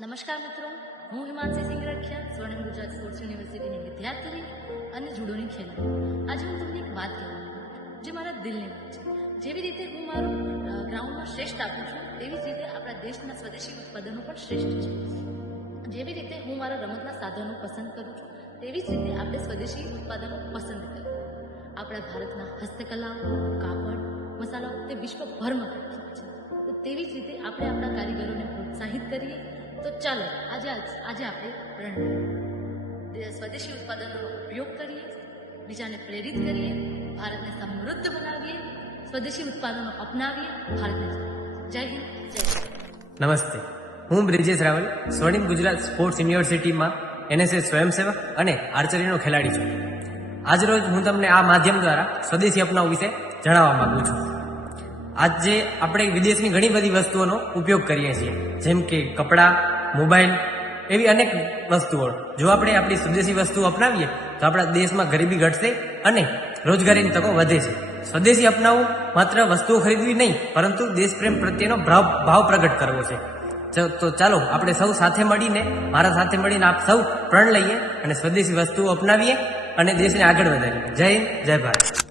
નમસ્કાર મિત્રો, હું હિમાંશી સિંહ રખિયા, સ્વર્ણિમ ગુજરાત સ્પોર્ટ્સ યુનિવર્સિટીની વિદ્યાર્થી અને જુડોની ખેલાડી. આજે હું તમને એક વાત કહેવાની જે મારા દિલની વાત છે. જેવી રીતે હું મારું ગ્રાઉન્ડમાં શ્રેષ્ઠ આપું છું, તેવી જ રીતે આપણા દેશના સ્વદેશી ઉત્પાદનો પણ શ્રેષ્ઠ છે. જેવી રીતે હું મારા રમતના સાધનો પસંદ કરું છું, તેવી જ રીતે આપણે સ્વદેશી ઉત્પાદનો પસંદ કરીએ. આપણા ભારતના હસ્તકલાઓ, કાપડ, મસાલાઓ તે વિશ્વભરમાં પ્રખ્યાત છે. તો તેવી જ રીતે આપણે આપણા કારીગરોને પ્રોત્સાહિત કરીએ. તો ચાલો આજે આપણે પ્રણ લઈએ, સ્વદેશી ઉત્પાદનોનો ઉપયોગ કરીએ, બીજાને પ્રેરિત કરીએ, ભારતને સમૃદ્ધ બનાવીએ, સ્વદેશી ઉત્પાદનો અપનાવીએ, ભારતને જય હિન્દ, જય ભારત. નમસ્તે, હું બ્રિજેશ રાવલ, સ્વર્ણિમ ગુજરાત સ્પોર્ટ્સ યુનિવર્સિટીમાં NSS સ્વયંસેવક અને આર્ચરીનો ખેલાડી છું. આજરોજ હું તમને આ માધ્યમ દ્વારા સ્વદેશી અપનાવવા વિશે જણાવવા માંગુ છું. આજે આપણે વિદેશની ઘણી બધી વસ્તુઓનો ઉપયોગ કરીએ છીએ, જેમ કે કપડાં, મોબાઈલ, એવી અનેક વસ્તુઓ. જો આપણે આપણી સ્વદેશી વસ્તુઓ અપનાવીએ તો આપણા દેશમાં ગરીબી ઘટશે અને રોજગારીની તકો વધે છે. સ્વદેશી અપનાવવું માત્ર વસ્તુઓ ખરીદવી નહીં, પરંતુ દેશપ્રેમ પ્રત્યેનો ભાવ પ્રગટ કરવો છે. તો ચાલો આપણે સૌ સાથે મળીને, મારા સાથે મળીને આપ સૌ પ્રણ લઈએ અને સ્વદેશી વસ્તુઓ અપનાવીએ અને દેશને આગળ વધારીએ. જય હિન્દ, જય ભારત.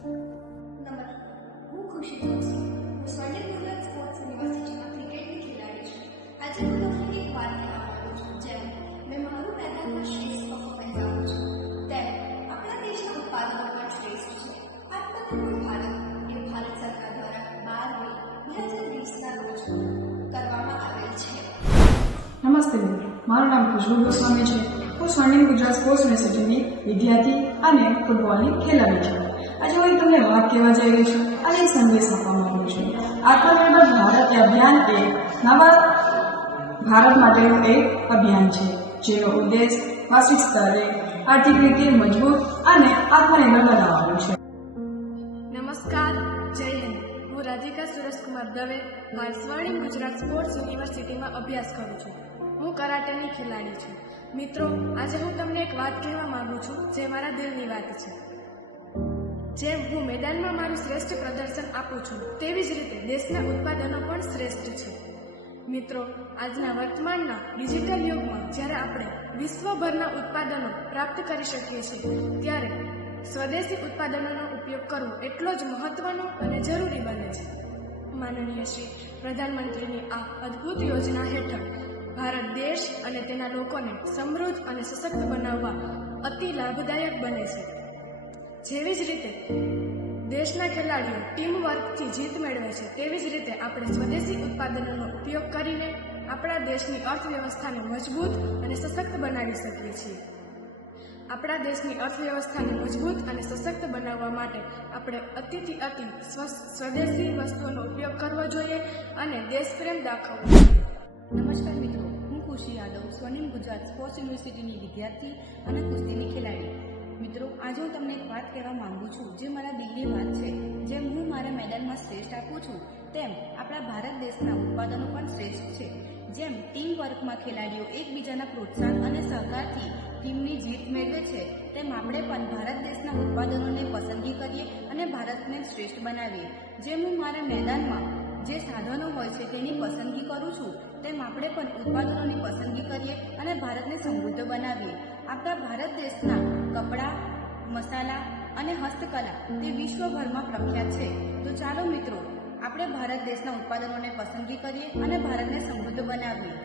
નમસ્તે મિત્રો, મારું નામ ખુશ્બુ ગોસ્વામી છે. હું સ્વર્ણિમ ગુજરાત સ્પોર્ટ્સ યુનિવર્સિટીની વિદ્યાર્થી અને ફૂટબોલની ખેલાડી છું. આજે હું તમને વાત કહેવા જઈ રહી છું અને એક સંદેશ આપવા માંગુ છું. આત્મનિર્ભર ભારત અભિયાન એ નવા ભારત માટેનું એક અભિયાન છે, જેનો ઉદ્દેશ વૈશ્વિક સ્તરે આર્થિક રીતે મજબૂત અને આત્મનિર્ભર બનાવવાનો છે. નમસ્કાર, જય હિન્દ. હું રાધિકા સુરેશકુમાર દવે સ્વર્ણિમ ગુજરાત સ્પોર્ટ્સ યુનિવર્સિટીમાં અભ્યાસ કરું છું. હું કરાટેની ખેલાડી છું. મિત્રો, આજે હું તમને એક વાત કહેવા માંગુ છું જે મારા દિલની વાત છે. જેમ હું મેદાનમાં મારું શ્રેષ્ઠ પ્રદર્શન આપું છું, તેવી જ રીતે દેશના ઉત્પાદનો પણ શ્રેષ્ઠ છે. મિત્રો, આજના વર્તમાનના ડિજિટલ યુગમાં જ્યારે આપણે વિશ્વભરના ઉત્પાદનો પ્રાપ્ત કરી શકીએ છીએ, ત્યારે સ્વદેશી ઉત્પાદનોનો ઉપયોગ કરવો એટલો જ મહત્વનો અને જરૂરી બને છે. માનનીય શ્રી પ્રધાનમંત્રીની આ અદ્ભુત યોજના હેઠળ ભારત દેશ અને તેના લોકોને સમૃદ્ધ અને સશક્ત બનાવવા અતિ લાભદાયક બને છે. જેવી જ રીતે દેશના ખેલાડીઓ ટીમ વર્કથી જીત મેળવે છે, તેવી જ રીતે આપણે સ્વદેશી ઉત્પાદનોનો ઉપયોગ કરીને આપણા દેશની અર્થવ્યવસ્થાને મજબૂત અને સશક્ત બનાવી શકીએ છીએ. આપણા દેશની અર્થવ્યવસ્થાને મજબૂત અને સશક્ત બનાવવા માટે આપણે અતિથી અતિ સ્વદેશી વસ્તુઓનો ઉપયોગ કરવો જોઈએ અને દેશપ્રેમ દાખવવો જોઈએ. નમસ્કાર મિત્રો, હું ખુશી યાદવ, સ્વર્ણિમ ગુજરાત સ્પોર્ટ્સ યુનિવર્સિટીની વિદ્યાર્થી અને કુસ્તીની ખેલાડી. મિત્રો, આજે હું તમને એક વાત કહેવા માંગુ છું જે મારા દિલની વાત છે. જેમ હું મારા મેદાનમાં શ્રેષ્ઠ આપું છું, તેમ આપણા ભારત દેશના ઉત્પાદનો પણ શ્રેષ્ઠ છે. જેમ ટીમ વર્કમાં ખેલાડીઓ એકબીજાના પ્રોત્સાહન અને સહકારથી ટીમની જીત મેળવે છે, તેમ આપણે પણ ભારત દેશના ઉત્પાદનોને પસંદગી કરીએ અને ભારતને શ્રેષ્ઠ બનાવીએ. જેમ હું મારા મેદાનમાં જે સાધનો હોય છે તેની પસંદગી કરું છું, તેમ આપણે પણ ઉત્પાદનોની પસંદગી કરીએ અને ભારતને સમૃદ્ધ બનાવીએ. આપણા ભારત દેશના કપડાં, મસાલા અને હસ્તકલા તે વિશ્વભરમાં પ્રખ્યાત છે. તો ચાલો મિત્રો, આપણે ભારત દેશના ઉત્પાદનોને પસંદગી કરીએ અને ભારતને સમૃદ્ધ બનાવીએ.